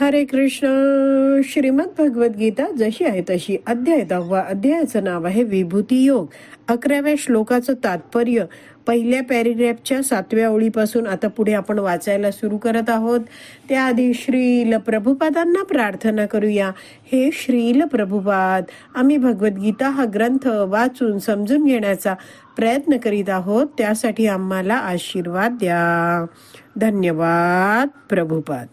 हरे कृष्ण. श्रीमद भगवद्गीता जशी आहे तशी अध्याय दहावा. अध्यायाचं नाव आहे विभूती योग. अकराव्या श्लोकाचं तात्पर्य पहिल्या पॅरेग्राफच्या सातव्या ओळीपासून आता पुढे आपण वाचायला सुरू करत आहोत. त्याआधी श्रील प्रभुपादांना प्रार्थना करूया. हे श्रील प्रभुपाद आम्ही भगवद्गीता हा ग्रंथ वाचून समजून घेण्याचा प्रयत्न करीत आहोत. त्यासाठी आम्हाला आशीर्वाद द्या. धन्यवाद प्रभुपाद.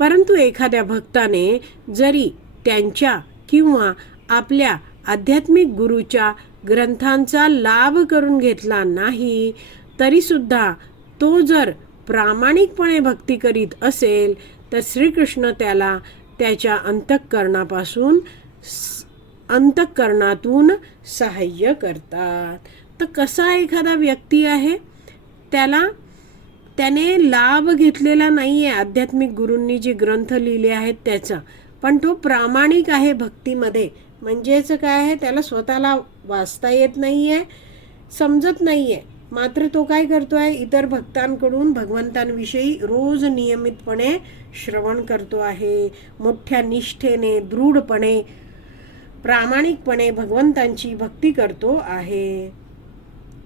परंतु एखाद्या भक्ताने जरी त्यांच्या किंवा आपल्या आध्यात्मिक गुरुच्या ग्रंथांचा लाभ करून घेतला नाही तरीसुद्धा तो जर प्रामाणिकपणे भक्ती करीत असेल तर श्रीकृष्ण त्याला त्याच्या अंतःकरणापासून अंतःकरणातून सहाय्य करतात. तर कसा एखादा व्यक्ती आहे? त्याला त्याने लाभ घेतलेला नाही आहे आध्यात्मिक गुरूंनी जे ग्रंथ लिहिले आहेत त्याचा. पण तो प्रामाणिक आहे भक्तीमध्ये. म्हणजेच काय आहे? त्याला स्वतःला वाचता येत नाही आहे समजत नाही आहे मात्र तो काय करतो आहे इतर भक्तांकडून भगवंतांविषयी रोज नियमितपणे श्रवण करतो आहे. मोठ्या निष्ठेने दृढपणे प्रामाणिकपणे भगवंतांची भक्ती करतो आहे.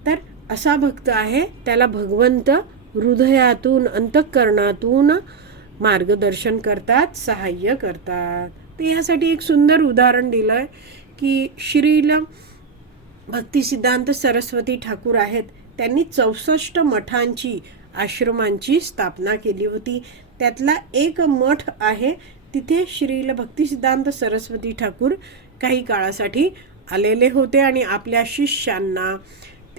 तर असा भक्त आहे त्याला भगवंत हृदयातून अंतःकरणातून मार्गदर्शन करतात सहाय्य करतात. तर ह्यासाठी एक सुंदर उदाहरण दिलं आहे की श्रील भक्ती सिद्धांत सरस्वती ठाकूर आहेत. त्यांनी चौसष्ट मठांची आश्रमांची स्थापना केली होती. त्यातला एक मठ आहे. तिथे श्रील भक्तिसिद्धांत सरस्वती ठाकूर काही काळासाठी आलेले होते आणि आपल्या शिष्यांना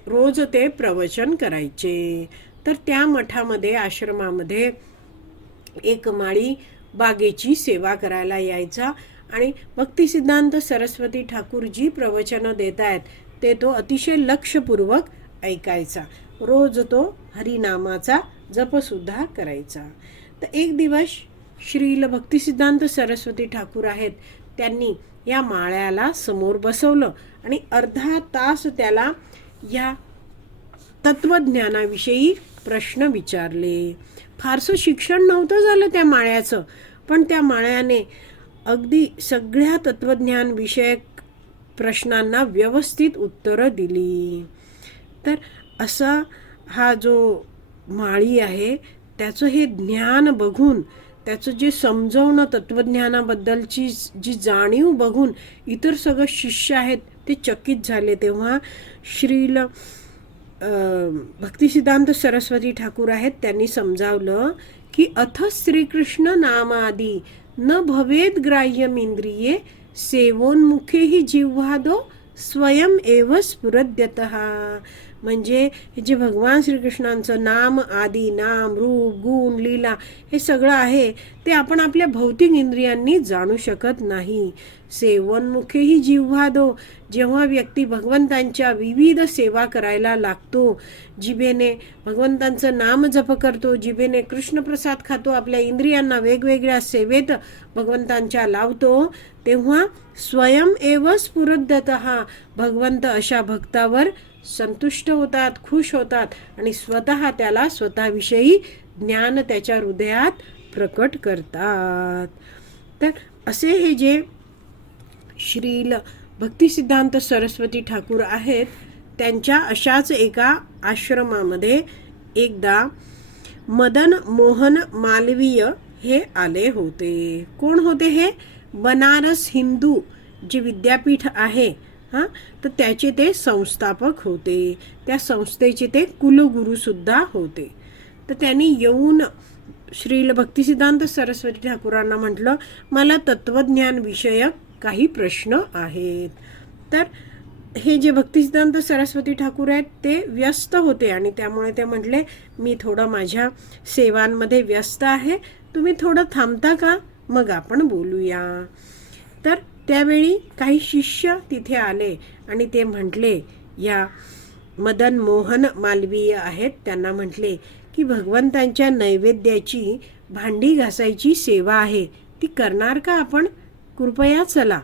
रोज ते प्रवचन करायचे. तर त्या मठामध्ये आश्रमामध्ये एक माळी बागेची सेवा करायला यायचा आणि भक्तिसिद्धांत सरस्वती ठाकूर जी प्रवचनं देत आहेत ते तो अतिशय लक्षपूर्वक ऐकायचा. रोज तो हरिनामाचा जपसुद्धा करायचा. तर एक दिवस श्रील भक्तिसिद्धांत सरस्वती ठाकूर आहेत त्यांनी या माळ्याला समोर बसवलं आणि अर्धा तास त्याला या तत्वज्ञानाविषयी प्रश्न विचारले. फारसं शिक्षण नव्हतं झालं त्या माळ्याचं. पण त्या माळ्याने अगदी सगळ्या तत्वज्ञान विषयक प्रश्नांना व्यवस्थित उत्तरं दिली. तर असा हा जो माळी आहे त्याचं हे ज्ञान बघून त्याचं जे समजवणं तत्वज्ञानाबद्दलची जी जाणीव बघून इतर सगळं शिष्य आहेत ते चकित झाले तेव्हा श्रील अं, भक्तिसिद्धांत सरस्वती ठाकूर आहेत त्यांनी समजावलं की अथ श्रीकृष्ण नामादी न भवेद सेवोन्मुखे ही जिव्हादो स्वयं एव स्फुरद्यत. म्हणजे जे भगवान श्रीकृष्णांचं नाम आदी नाम रूप गुण लीला हे सगळं आहे ते आपण आपल्या भौतिक इंद्रियांनी जाणू शकत नाही. सेवनमुखेही जिव्हादो जेव्हा व्यक्ती भगवंतांच्या विविध सेवा करायला लागतो जिभेने भगवंतांचं नाम जप करतो जिभेने कृष्णप्रसाद खातो आपल्या इंद्रियांना वेगवेगळ्या सेवेत भगवंतांच्या लावतो तेव्हा स्वयं एव स्फुरद्दत भगवंत अशा भक्तावर संतुष्ट होतात खुश होतात आणि स्वतः त्याला स्वतःविषयी ज्ञान त्याच्या हृदयात प्रकट करतात. तर असे हे जे श्रील भक्तिसिद्धांत सरस्वती ठाकूर आहेत. त्यांच्या अशाच एका आश्रमामध्ये एकदा मदन मोहन मालवीय हे आले होते. कोण होते हे? बनारस हिंदू जे विद्यापीठ आहे हां? तर त्याचे ते संस्थापक होते. त्या संस्थेचे ते कुलगुरूसुद्धा होते. तर त्यांनी येऊन श्रील भक्तिसिद्धांत सरस्वती ठाकूरांना म्हटलं मला तत्वज्ञान विषयक काही प्रश्न आहेत. तर हे जे भक्तिसिद्धांत सरस्वती ठाकूर आहेत ते व्यस्त होते आणि त्यामुळे ते म्हटले मी थोडं माझ्या सेवांमध्ये व्यस्त आहे. तुम्ही थोडं थांबता का? मग आपण बोलूया. तर त्यावेळी काही शिष्य तिथे आले आणि ते म्हटले या मदन मोहन मालवीय आहेत. त्यांना म्हटले की भगवंतांच्या नैवेद्याची भांडी घासायची सेवा आहे. ती करणार का आपण? कृपया चला.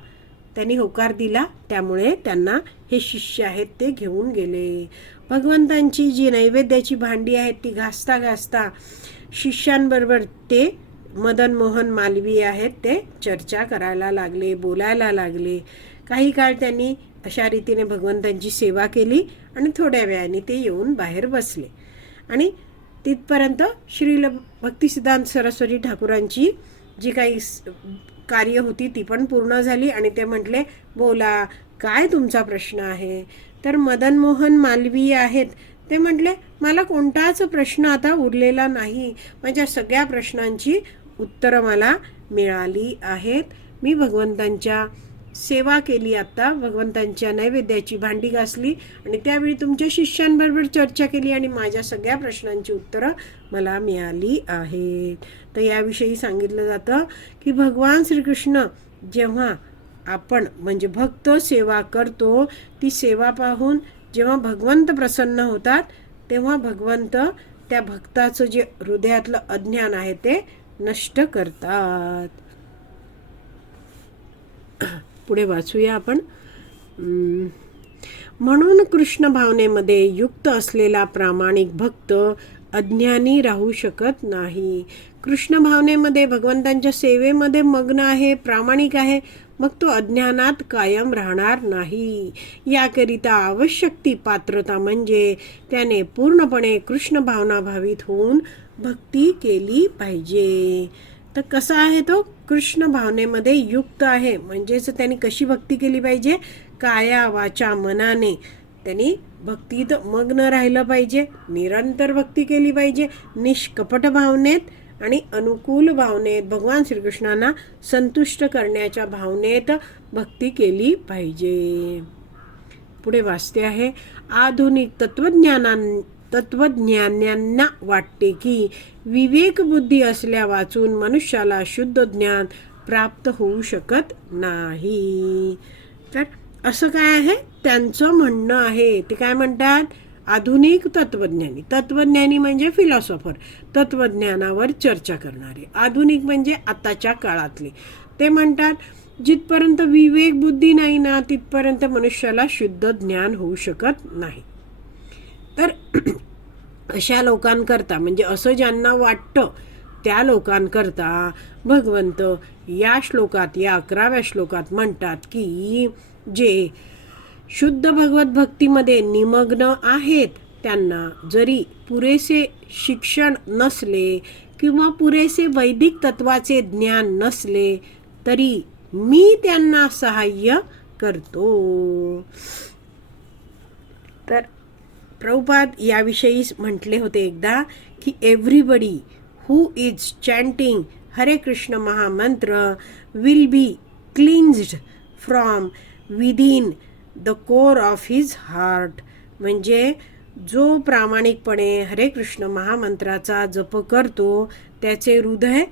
त्यांनी होकार दिला. त्यामुळे त्यांना हे शिष्य आहेत ते घेऊन गेले. भगवंतांची जी नैवेद्याची भांडी आहेत ती घासता घासता शिष्यांबरोबर ते मदन मोहन मालवी आहेत ते चर्चा करायला लागले बोलायला लागले. काही काळ त्यांनी अशा रीतीने भगवंतांची सेवा केली आणि थोड्या वेळाने ते येऊन बाहेर बसले. आणि तिथपर्यंत श्रील भक्तिसिद्धांत सरस्वती ठाकूरांची जी काही कार्य होती ती पण पूर्ण झाली आणि ते म्हटले बोला काय तुमचा प्रश्न आहे? तर मदन मोहन मालवीय आहेत. ते म्हटले मला कोणताच प्रश्न आता उरलेला नाही. माझ्या सगळ्या प्रश्नांची उत्तरं मला मिळाली आहेत. मी भगवंतांच्या सेवा केली आत्ता भगवंतांच्या नैवेद्याची भांडी घासली आणि त्यावेळी तुमच्या शिष्यांबरोबर चर्चा केली आणि माझ्या सगळ्या प्रश्नांची उत्तरं मला मिळाली आहेत. तर याविषयी सांगितलं जातं की भगवान श्रीकृष्ण जेव्हा आपण म्हणजे भक्त सेवा करतो ती सेवा पाहून जेव्हा भगवंत प्रसन्न होतात तेव्हा भगवंत त्या भक्ताचं जे हृदयातलं अज्ञान आहे ते नष्ट करतात. पुढे वाचूया आपण. म्हणून कृष्ण भावनेमध्ये युक्त असलेला प्रामाणिक भक्त अज्ञानी राहू शकत नाही. कृष्ण भावनेमध्ये भगवंतांच्या सेवेमध्ये मग्न आहे प्रामाणिक आहे मग तो अज्ञानात कायम राहणार नाही. याकरिता आवश्यक ती पात्रता म्हणजे त्याने पूर्णपणे कृष्ण भावना भावित होऊन भक्ती केली पाहिजे. तर कसा आहे तो? कृष्ण भावनेमध्ये युक्त आहे. म्हणजेच त्यांनी कशी भक्ती केली पाहिजे? काया वाचा मनाने. त्यांनी भक्तीत मग्न राहिलं पाहिजे. निरंतर भक्ती केली पाहिजे. निष्कपट भावनेत आणि अनुकूल भावनेत भगवान श्रीकृष्णांना संतुष्ट करण्याच्या भावनेत भक्ती केली पाहिजे. पुढे वाचते आहे आधुनिक तत्वज्ञानां तत्वज्ञान्यांना वाटते की विवेक बुद्धी असल्या वाचून मनुष्याला शुद्ध ज्ञान प्राप्त होऊ शकत नाही. तर असं काय आहे? त्यांचं म्हणणं आहे. ते काय म्हणतात? आधुनिक तत्वज्ञानी तत्वज्ञानी म्हणजे फिलॉसॉफर तत्वज्ञानावर चर्चा करणारे. आधुनिक म्हणजे आताच्या काळातले. ते म्हणतात जिथपर्यंत विवेक बुद्धी नाही ना तिथपर्यंत मनुष्याला शुद्ध ज्ञान होऊ शकत नाही. तर अशा लोकांकरता म्हणजे असं ज्यांना वाटतं त्या लोकांकरता भगवंत या श्लोकात या अकराव्या श्लोकात म्हणतात की जे शुद्ध भगवत भक्तीमध्ये निमग्न आहेत त्यांना जरी पुरेसे शिक्षण नसले किंवा पुरेसे वैदिक तत्वाचे ज्ञान नसले तरी मी त्यांना सहाय्य करतो. तर प्रभुपाद याविषयी म्हटले होते एकदा की everybody who is chanting Hare Krishna महामंत्र will be cleansed from within the core of his heart म्हणजे जो प्रामाणिकपणे हरे कृष्ण महामंत्राचा जप करतो त्याचे हृदय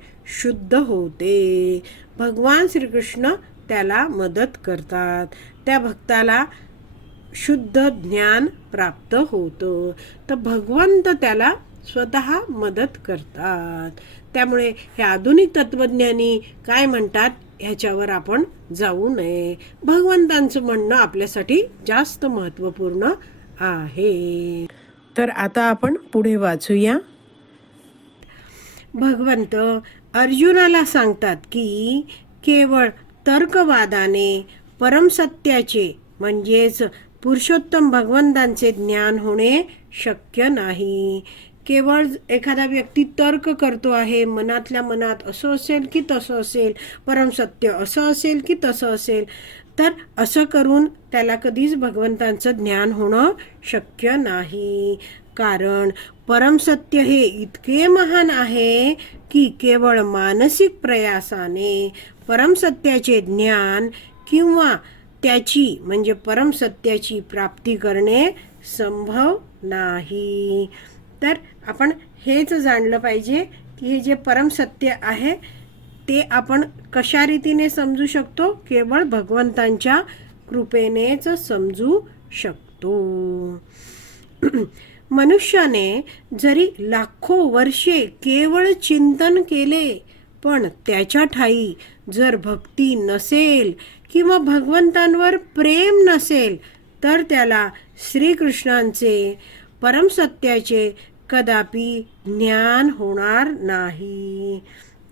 शुद्ध होते. भगवान श्रीकृष्ण त्याला मदत करतात. त्या भक्ताला शुद्ध ज्ञान प्राप्त होतं. तर भगवंत त्याला स्वतः मदत करतात. त्यामुळे हे आधुनिक तत्वज्ञानी काय म्हणतात? ह्याच्यावर आपण जाऊ नये. भगवंतांचं म्हणणं आपल्यासाठी जास्त महत्त्वपूर्ण आहे. तर आता आपण पुढे वाचूया. भगवंत अर्जुनाला सांगतात की केवळ तर्कवादाने परमसत्याचे म्हणजेच पुरुषोत्तम भगवंतांचे ज्ञान होणे शक्य नाही. केवळ एखादा व्यक्ती तर्क करतो आहे मनातल्या मनात असं असेल की तसं असेल परमसत्य असं असेल की तसं असेल तर असं करून त्याला कधीच भगवंतांचं ज्ञान होणं शक्य नाही. कारण परमसत्य हे इतके महान आहे की केवळ मानसिक प्रयासाने परमसत्याचे ज्ञान किंवा त्याची म्हणजे परमसत्याची प्राप्ती करणे संभव नाही. तर आपण हेच जाणलं पाहिजे की हे जे परमसत्य आहे ते आपण कशा रीतीने समजू शकतो? केवळ भगवंतांच्या कृपेनेच समजू शकतो. मनुष्याने जरी लाखो वर्षे केवळ चिंतन केले पण त्याच्या ठाई जर भक्ती नसेल किंवा भगवंतांवर प्रेम नसेल तर त्याला श्रीकृष्णांचे परमसत्याचे कदापि ज्ञान होणार नाही.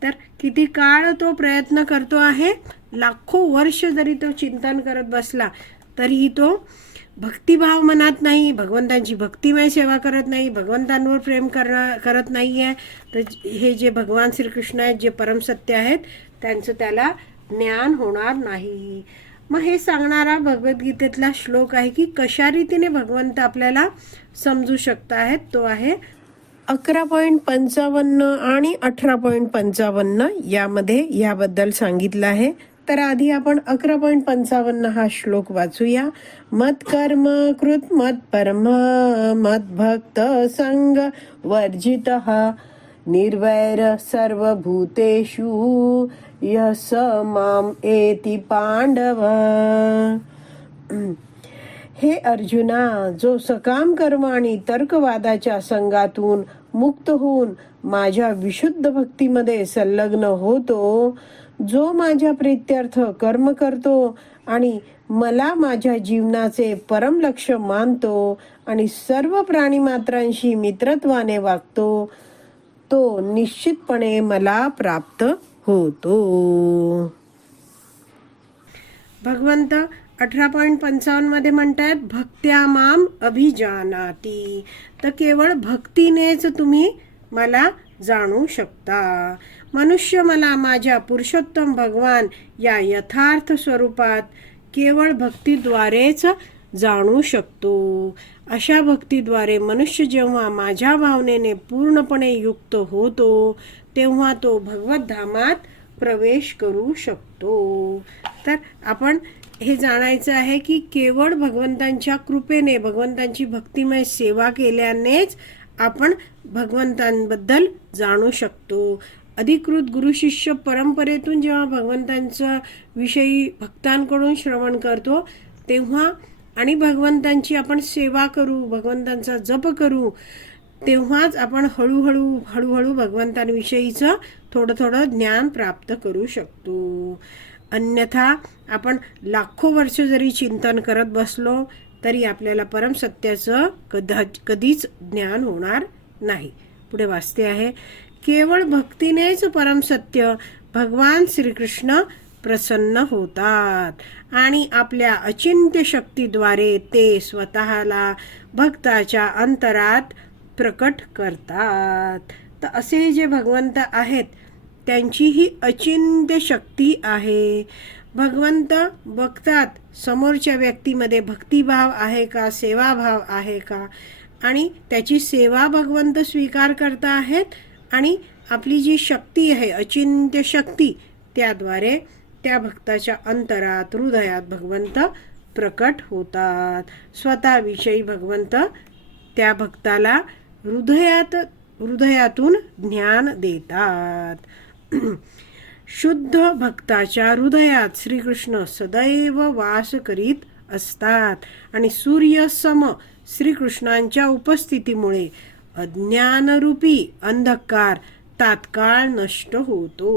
तर किती काळ तो प्रयत्न करतो आहे? लाखो वर्ष जरी तो चिंतन करत बसला तरीही तो भक्तिभाव मनात नाही. भगवंतांची भक्तिमय सेवा करत नाही. भगवंतांवर प्रेम कर करत नाही आहे तर हे जे भगवान श्रीकृष्ण आहेत जे परमसत्य आहेत त्यांचं त्याला ज्ञान होणार नाही. मग हे सांगणारा भगवद्गीतेतला श्लोक आहे की कशा रीतीने भगवंत आपल्याला समजू शकता आहेत तो आहे अकरा पॉईंट पंचावन्न आणि अठरा पॉईंट पंचावन्न यामध्ये याबद्दल सांगितलं आहे. तर आधी आपण अकरा पॉईंट पंचावन्न हा श्लोक वाचूया. मत कर्म कृत मत परम मत भक्त संग वर्जित निर्वैर सर्वभूतेषु यस माम एति पांडव हे अर्जुना जो सकाम कर्म आणि तर्कवादाच्या संघातून मुक्त होऊन माझ्या विशुद्ध भक्तीमध्ये संलग्न होतो जो माझ्या प्रित्यर्थ कर्म करतो आणि मला माझ्या जीवनाचे परम लक्ष मानतो आणि सर्व प्राणीमात्रांशी मित्रत्वाने वागतो तो निश्चितपणे मला प्राप्त होतो. भगवंत अठरा पॉईंट पंचावन्नमध्ये म्हणतात भक्त्या माम अभिजानाती. तर केवळ भक्तीनेच तुम्ही मला जाणू शकता. मनुष्य मला माझ्या पुरुषोत्तम भगवान या यथार्थ स्वरूपात केवळ भक्तीद्वारेच जाणू शकतो. अशा भक्तीद्वारे मनुष्य जेव्हा माझ्या भावनेने पूर्णपणे युक्त होतो तेव्हा तो भगवद्धामात प्रवेश करू शकतो. तर आपण हे जाणायचं आहे की केवळ भगवंतांच्या कृपेने भगवंतांची भक्तिमय सेवा केल्यानेच आपण भगवंतांबद्दल जाणू शकतो. अधिकृत गुरुशिष्य परंपरेतून जेव्हा भगवंतांचा विषयी भक्तांकडून श्रवण करतो तेव्हा आणि भगवंतांची आपण सेवा करू भगवंतांचा जप करू तेव्हाच आपण हळूहळू हळूहळू भगवंतांविषयीचं थोडं थोडं ज्ञान प्राप्त करू शकतो. अन्यथा आपण लाखो वर्ष जरी चिंतन करत बसलो तरी आपल्याला परमसत्याचं कदा कधीच ज्ञान होणार नाही. पुढे वाचते आहे केवळ भक्तीनेच परमसत्य भगवान श्रीकृष्ण प्रसन्न होतात. आणि आपल्या अचिंत्य शक्तीद्वारे ते स्वतःला भक्ताच्या अंतरात प्रकट करतात. तर असे जे भगवंत आहेत त्यांची ही अचिंत्य शक्ती आहे. भगवंत बघतात समोरच्या व्यक्तीमध्ये भक्तिभाव आहे का सेवाभाव आहे का? आणि त्याची सेवा भगवंत स्वीकार करता आहेत आणि आपली जी शक्ती आहे अचिंत्य शक्ती त्याद्वारे त्या भक्ताच्या अंतरात हृदयात भगवंत प्रकट होतात. स्वतःविषयी भगवंत त्या भक्ताला हृदयात हृदयातून ज्ञान देतात. शुद्ध भक्ताच्या हृदयात श्रीकृष्ण सदैव वास करीत असतात आणि सूर्यसम श्रीकृष्णांच्या उपस्थितीमुळे अज्ञानरूपी अंधकार तात्काळ नष्ट होतो.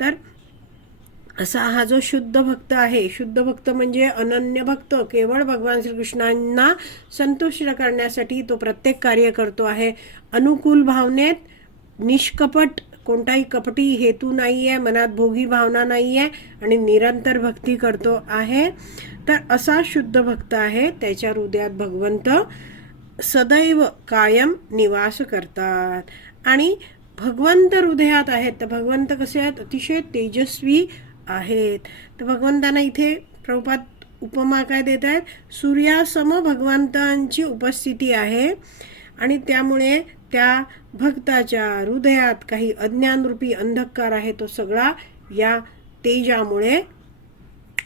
तर असा हा जो शुद्ध भक्त आहे शुद्ध भक्त म्हणजे अनन्य भक्त केवळ भगवान श्रीकृष्णांना संतुष्ट करण्यासाठी तो प्रत्येक कार्य करतो आहे. अनुकूल भावनेत निष्कपट कोणताही कपटी हेतू नाही आहे मनात भोगी भावना नाही आहे आणि निरंतर भक्ती करतो आहे. तर असा शुद्ध भक्त आहे त्याच्या हृदयात भगवंत सदैव कायम निवास करतात. आणि भगवंत हृदयात आहेत तर भगवंत कसे आहेत? अतिशय तेजस्वी आहेत. तर भगवंतांना इथे प्रभुपात उपमा काय देत आहेत? सूर्यासम भगवंतांची उपस्थिती आहे. आणि त्यामुळे त्या भक्ताच्या हृदयात काही अज्ञानरूपी अंधकार आहे तो सगळा या तेजामुळे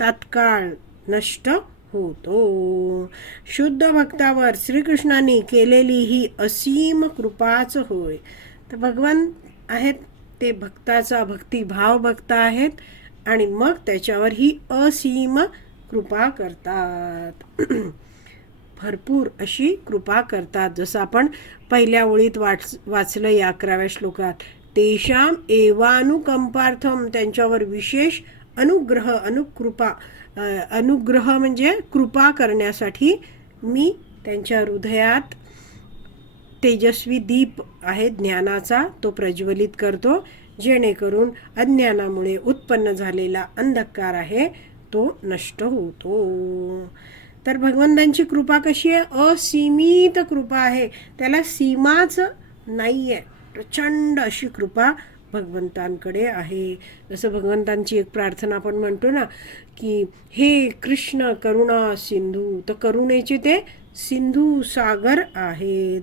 तात्काळ नष्ट होतो. शुद्ध भक्तावर श्रीकृष्णाने केलेली ही असीम कृपाच होय. तर भगवान आहेत ते भक्ताचा भक्तिभाव भक्त आहेत. आणि मग त्याच्यावर ही असीम कृपा करतात. भरपूर अशी कृपा करतात. जसं आपण पहिल्या ओळीत वाच वाचलं या अकराव्या श्लोकात तेषाम एवानुकंपार्थम त्यांच्यावर विशेष अनुग्रह अनुकृपा अनुग्रह म्हणजे कृपा करण्यासाठी मी त्यांच्या हृदयात तेजस्वी दीप आहे ज्ञानाचा तो प्रज्वलित करतो. जेणेकरून अज्ञानामुळे उत्पन्न झालेला अंधकार आहे तो नष्ट होतो. तर भगवंतांची कृपा कशी आहे? असीमित कृपा आहे. त्याला सीमाच नाही आहे प्रचंड अशी कृपा भगवंतांकडे आहे. जसं भगवंतांची एक प्रार्थना आपण म्हणतो ना की हे कृष्ण करुणा सिंधू तर करुणेचे ते सिंधू सागर आहेत.